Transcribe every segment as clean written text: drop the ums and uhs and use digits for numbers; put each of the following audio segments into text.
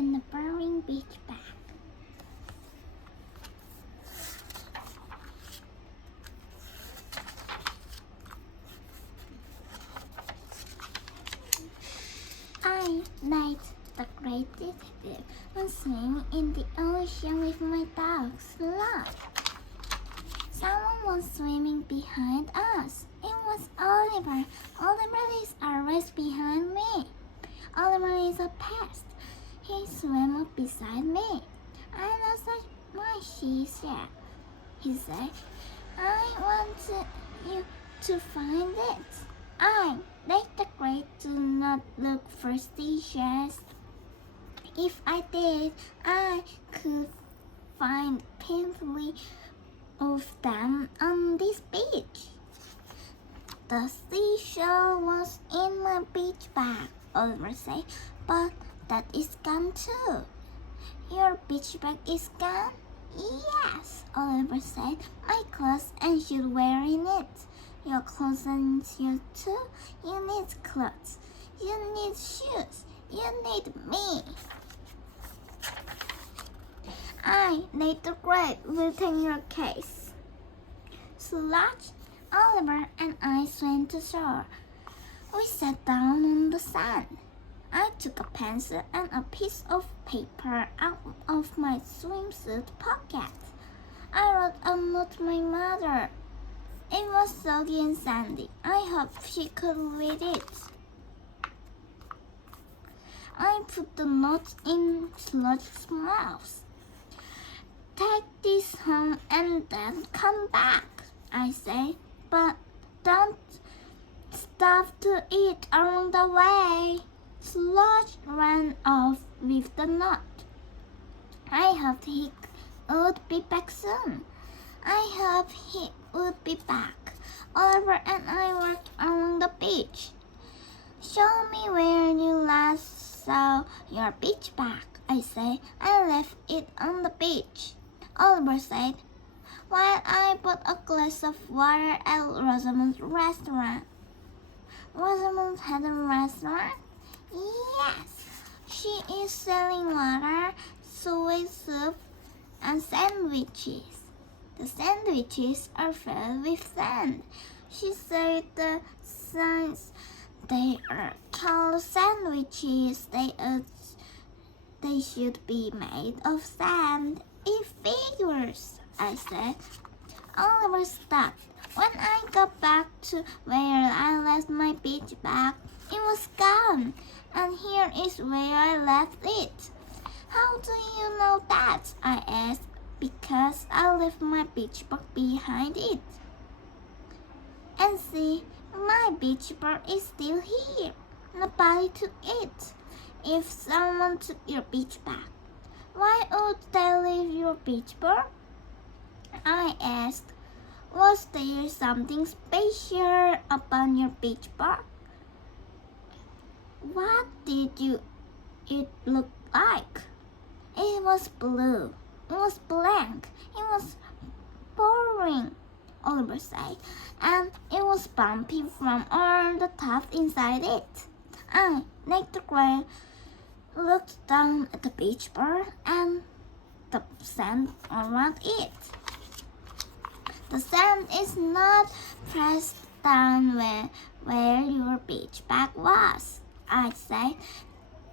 in the burrowing beach bag. I, Nate, the great detective, was swimming in the ocean with my dog, Sludge. Someone was swimming behind us. It was Oliver. Oliver is always behind me. Oliver is a pest. He swam up beside me. I lost my she-shed. He said, I want you to find it. I, Nate the Great, do not look for seashells. If I did, I could find plenty of them on this beach. The seashell was in my beach bag, Oliver said, but that is gone too. Your beach bag is gone? Yes, Oliver said. My clothes and shoes were in it. Your clothes and shoes too? You need clothes. You need shoes. You need me. I, Nate the Great, will take your case. Sludge, Oliver, and I swam to shore. We sat down on the sand. I took a pencil and a piece of paper out of my swimsuit pocket. I wrote a note to my mother. It was soggy and sandy. I hoped she could read it. I put the note in Sludge's mouth. Take this home and then come back, I say, but don't stop to eat along the way. Sludge ran off with the note. I hoped he would be back soon. I hoped he would be back. Oliver and I walked along the beach. Show me where you last saw your beach bag, I say. I left it on the beach. Oliver said, while I bought a glass of water at Rosamond's restaurant. Rosamond had a restaurant? Yes. She is selling water, soy soup, and sandwiches. The sandwiches are filled with sand. She said the since they are called sandwiches, they should be made of sand. It figures, I said. Oliver stopped. When I got back to where I left my beach bag, it was gone, and here is where I left it. How do you know that? I asked. Because I left my beach bag behind it. And see, my beach bag is still here. Nobody took it. If someone took your beach bag, why would they leave your beach bag? I asked. Was there something special about your beach bag? What did it look like? It was blue. It was blank. It was boring, Oliver said, and it was bumpy from all the stuff inside it. I, Nate the Great, looked down at the beach bag and the sand around it. The sand is not pressed down where your beach bag was, I said.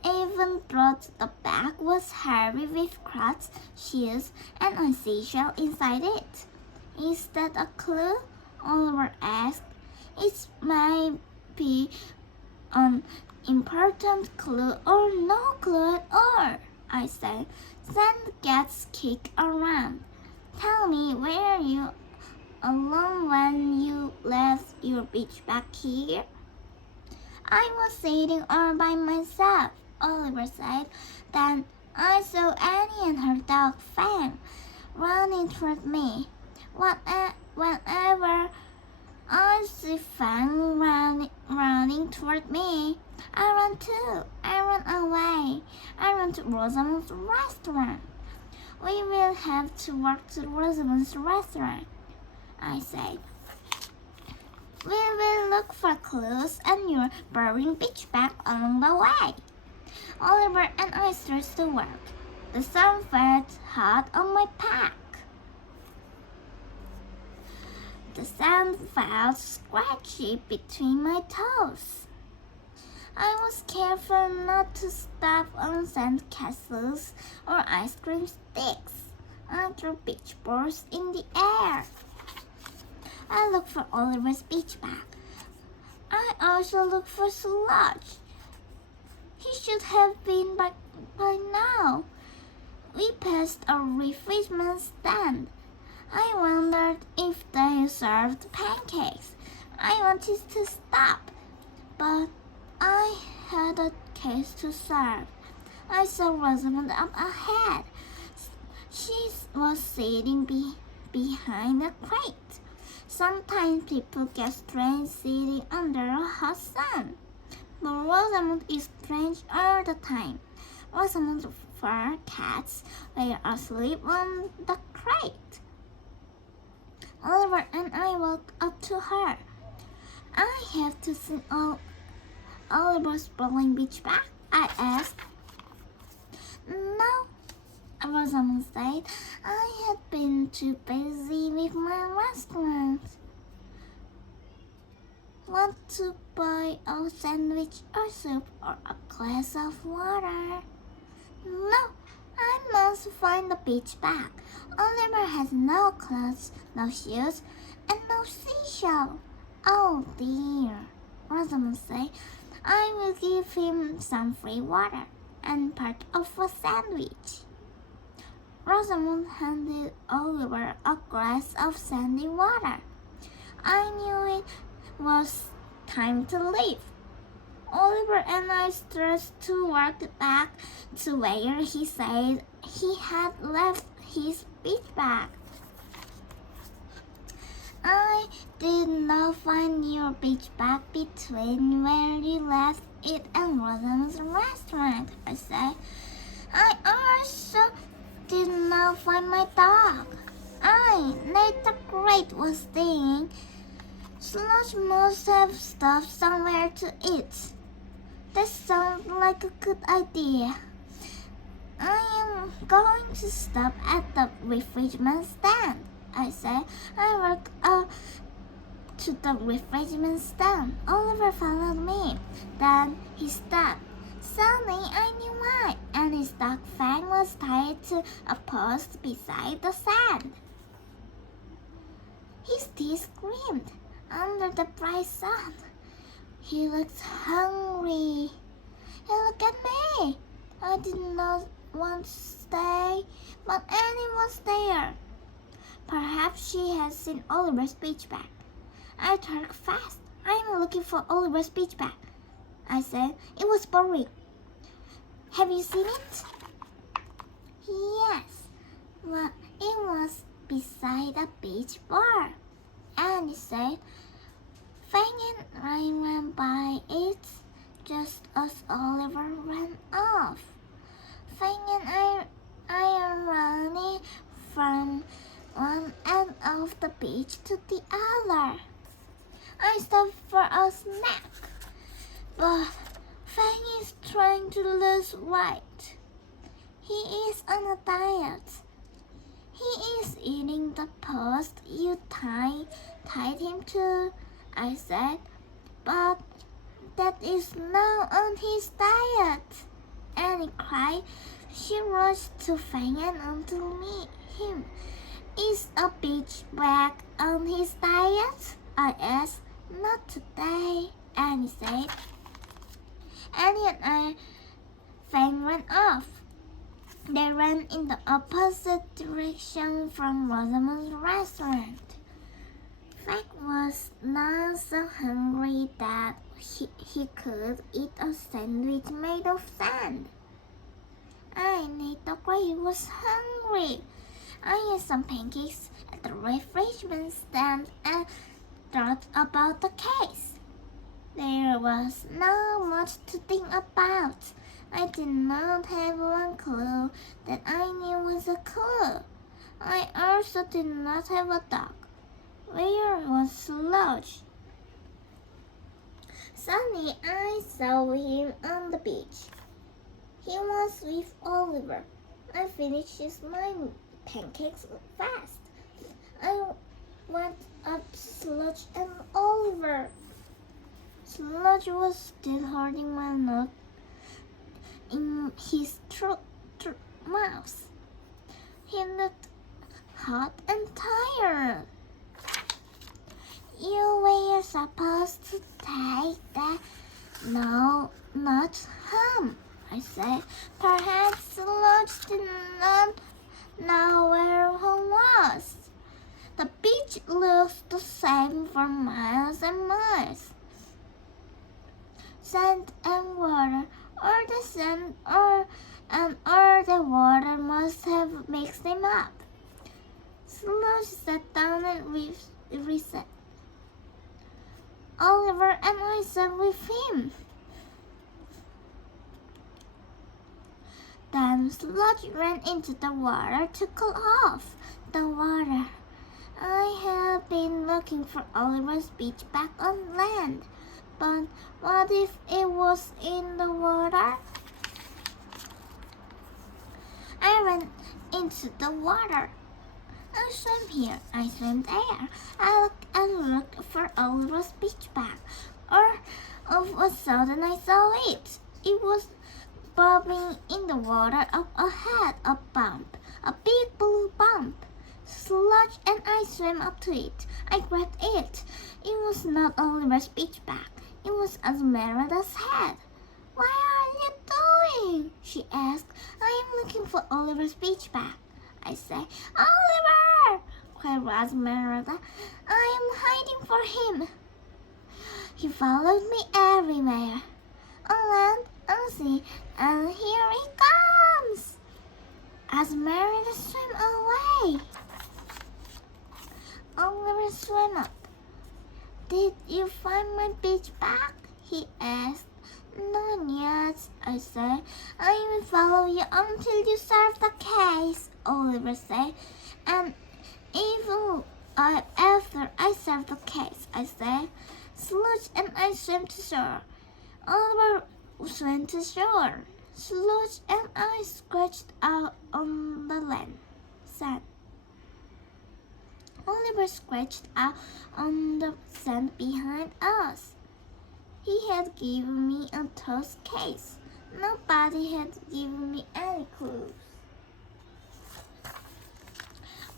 Even though the bag was heavy with clothes, shoes, and a seashell inside it. Is that a clue? Oliver asked. It may be an important clue or no clue at all, I said. Sand gets kicked around. Tell me, were you alone when you left your beach bag here? I was sitting all by myself, Oliver said. Then I saw Annie and her dog Fang running toward me. Whenever I see Fang running toward me, I run too. I run away. I run to Rosamond's restaurant. We will have to walk to Rosamond's restaurant, I said. We will look for clues and your burrowing beach bag along the way. Oliver and I started to work. The sun felt hot on my back. The sand felt scratchy between my toes. I was careful not to step on sand castles or ice cream sticks. I threw beach balls in the air. I looked for Oliver's beach bag. I also looked for Sludge. He should have been back by now. We passed a refreshment stand. I wondered if they served pancakes. I wanted to stop, but I had a case to serve. I saw Rosamond up ahead. She was sitting behind a crate. Sometimes people get strange sitting under a hot sun, but Rosamond is strange all the time. Rosamond's fur cats were asleep on the crate. Oliver and I walked up to her. I have to see Oliver's bowling beach bag, I asked. No, Rosamond said. I had been too busy with my restaurant. Want to buy a sandwich or soup or a glass of water? No, I must find the beach bag. Oliver has no clothes, no shoes, and no seashell. Oh dear, Rosamond said. I will give him some free water and part of a sandwich. Rosamond handed Oliver a glass of sandy water. I knew it was time to leave. Oliver and I started to walk back to where he said he had left his beach bag. I did not find your beach bag between where you left it and Rosamond's restaurant, I said. I also did not find my dog. Nate the Great was saying, Sludge must have stopped somewhere to eat. That sounds like a good idea. I am going to stop at the refreshment stand, I said. I walked up to the refreshment stand. Oliver followed me. Then he stopped. Suddenly I knew why, and his dog Fang was tied to a post beside the sand. His teeth gleamed under the bright sun. He looked hungry. Hey, look at me. I did not want to stay, but Annie was there. Perhaps she had seen Oliver's beach bag. I talked fast. I'm looking for Oliver's beach bag, I said. It was buried. Have you seen it? Yes, but it was beside a beach bar. Annie said. Fang and I ran by it just as Oliver ran off. Fang and I are running from one end of the beach to the other. I stopped for a snack, but Fang is trying to lose weight. He is on a diet. He is eating the post you tied him to, I said, but that is not on his diet. Annie cried. She rushed to Fang and unto him. Is a beach bag on his diet? I asked. Not today, Annie said. Annie and Fang ran off. They ran in the opposite direction from Rosamond's restaurant. Fang was not so hungry that he could eat a sandwich made of sand. Nate the Great was hungry. I ate some pancakes at the refreshment stand and thought about the case. There was not much to think about. I did not have one clue that I knew was a clue. I also did not have a dog. Where was Sludge? Suddenly I saw him on the beach. He was with Oliver. I finished my pancakes fast. I went up to Sludge and Oliver. Sludge was still holding my nut in his mouth. He looked hot and tired. You were supposed to take that. No, not home, I said. Perhaps Sludge did not know where home was. The beach looked the same for miles and miles. Sand and water, or the sand or the water must have mixed them up. Sludge sat down and reset. Oliver and I sat with him. Then Sludge ran into the water to cool off. The water. I had been looking for Oliver's beach back on land. But what if it was in the water? I ran into the water. I swam here, I swam there. I looked for Oliver's beach bag. All of a sudden I saw it. It was bobbing in the water up ahead, a bump, a big blue bump. Sludge and I swam up to it. I grabbed it. It was not Oliver's beach bag. It was Esmeralda's head. What are you doing? She asked. I am looking for Oliver's beach bag. I said, Oliver! cried Esmeralda. I am hiding for him. He followed me everywhere. On land, on sea, and here he comes. Esmeralda swam away. Oliver swam up. Did you find my beach bag? He asked. Not yet, I said. I will follow you until you solve the case, Oliver said. And even after I solved the case, I said. Sludge and I swam to shore. Oliver swam to shore. Sludge and I scratched out on the sand. Oliver scratched out on the sand behind us. He had given me a tough case. Nobody had given me any clues.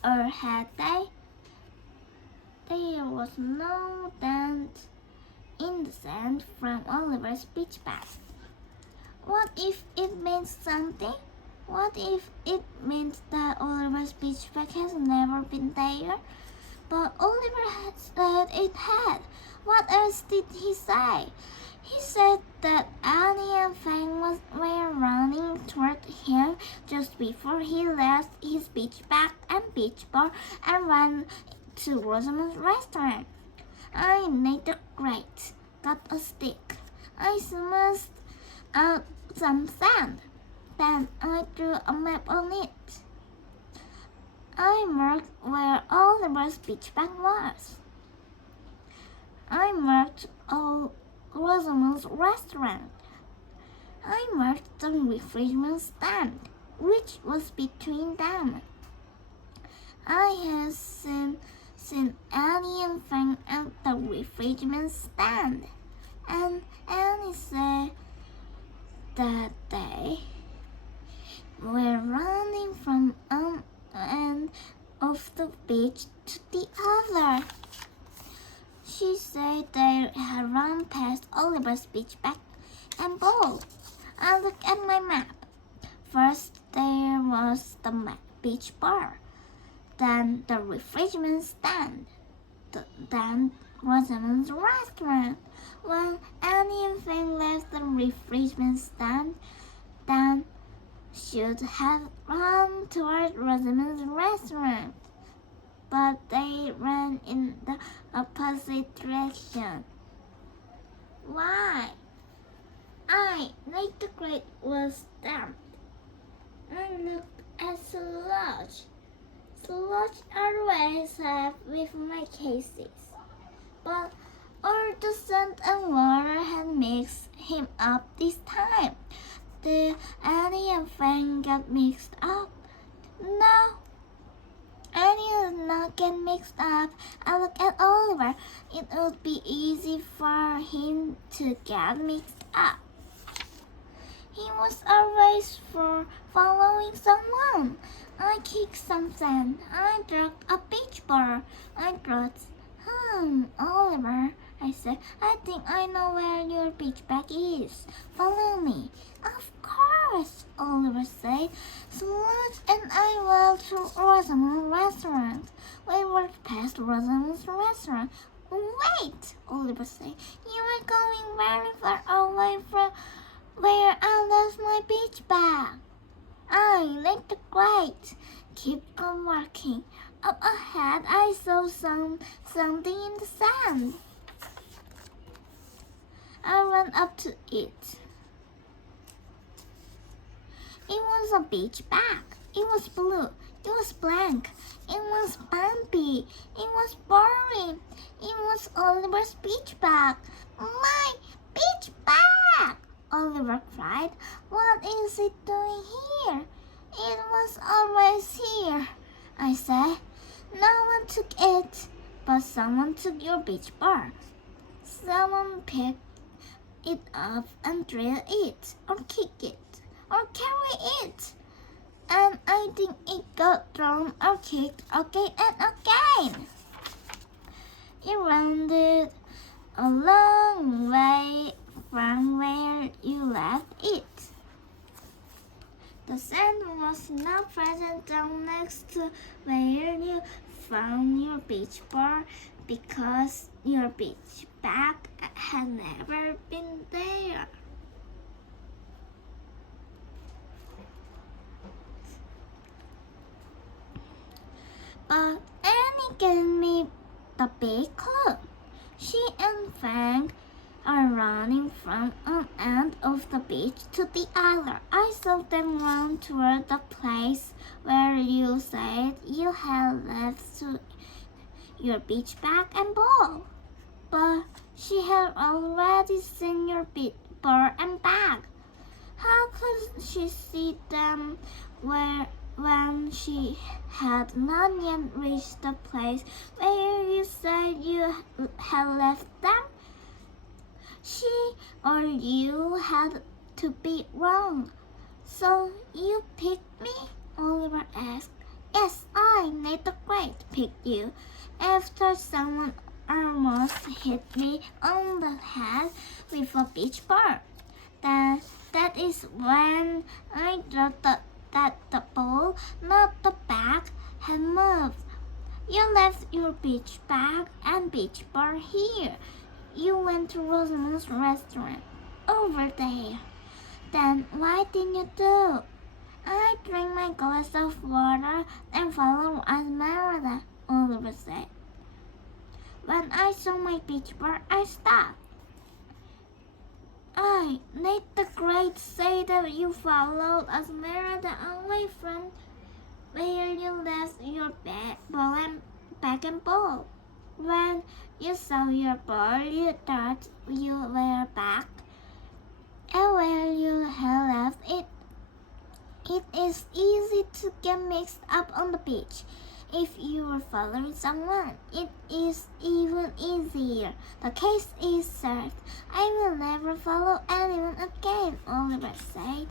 Or had they? There was no dent in the sand from Oliver's beach bag. What if it meant something? What if it meant that Oliver's beach bag has never been there? But Oliver had said it had. What else did he say? He said that Annie and Fang were running toward him just before he left his beach bag and beach ball and ran to Rosamond's restaurant. I made the grate, got a stick. I smoothed out some sand. Then I drew a map on it. I marked where Oliver's beach bag was. I marked Rosamond's restaurant. I marked the refreshment stand, which was between them. I had seen Annie and Frank at the refreshment stand, and Annie said that they were running from one end of the beach to the other. She said they had run past Oliver's beach bag and ball. I looked at my map. First there was the beach bar, then the refreshment stand, then Rosamond's restaurant. When Annie and Fang left the refreshment stand, then should have run toward Rosamond's restaurant, but they ran in the opposite direction. Why? Like the grate was damped. I looked at Sludge. Sludge always helped with my cases, but all the sand and water had mixed him up this time. The and Fang got mixed up. No, I did not get mixed up. I looked at Oliver. It would be easy for him to get mixed up. He was always for following someone. I kicked something. I dropped a beach ball. I thought, Oliver, I said, I think I know where your beach bag is. Follow me. Of course, Oliver said. Sludge and I went to Rosamund's restaurant. We walked past Rosamund's restaurant. Wait, Oliver said. You are going very far away from where I left my beach bag. Nate the Great. Keep on walking. Up ahead, I saw something in the sand. I ran up to it. It was a beach bag. It was blue. It was blank. It was bumpy. It was boring. It was Oliver's beach bag. My beach bag! Oliver cried. What is it doing here? It was always here, I said. No one took it, but someone took your beach bar. Someone picked it up and threw it, or kicked it, or carried it. And I think it got thrown or kicked again and again. It rounded a long way from where you left it. The sand was not present down next to where you found your beach bar because your beach bag had never been there. But Annie gave me the big clue. She and Frank are running from one end of the beach to the other. I saw them run toward the place where you said you had left your beach bag and ball. But she had already seen your ball and bag. How could she see them when she had not yet reached the place where you said you had left them? She or you had to be wrong. So you picked me? Oliver asked. Yes, I, Nate the Great, picked you. After someone almost hit me on the head with a beach bar. That is when I thought that the ball, not the bag, had moved. You left your beach bag and beach bar here. You went to Rosamund's restaurant over there. Then why didn't you do? I drank my glass of water and followed Esmeralda, Oliver said. When I saw my beach bar, I stopped. Nate the Great said that you followed Esmeralda away from where you left your bag and ball. When you saw your ball, you thought you were back and where you had left it. It is easy to get mixed up on the beach. If you are following someone, it is even easier. The case is solved. I will never follow anyone again, Oliver said.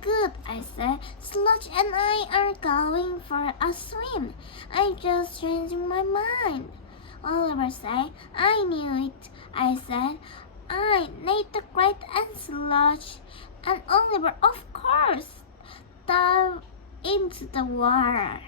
Good, I said. Sludge and I are going for a swim. I'm just changing my mind. Oliver said. I knew it, I said. Nate the Great and Sludge and Oliver, of course, dive into the water.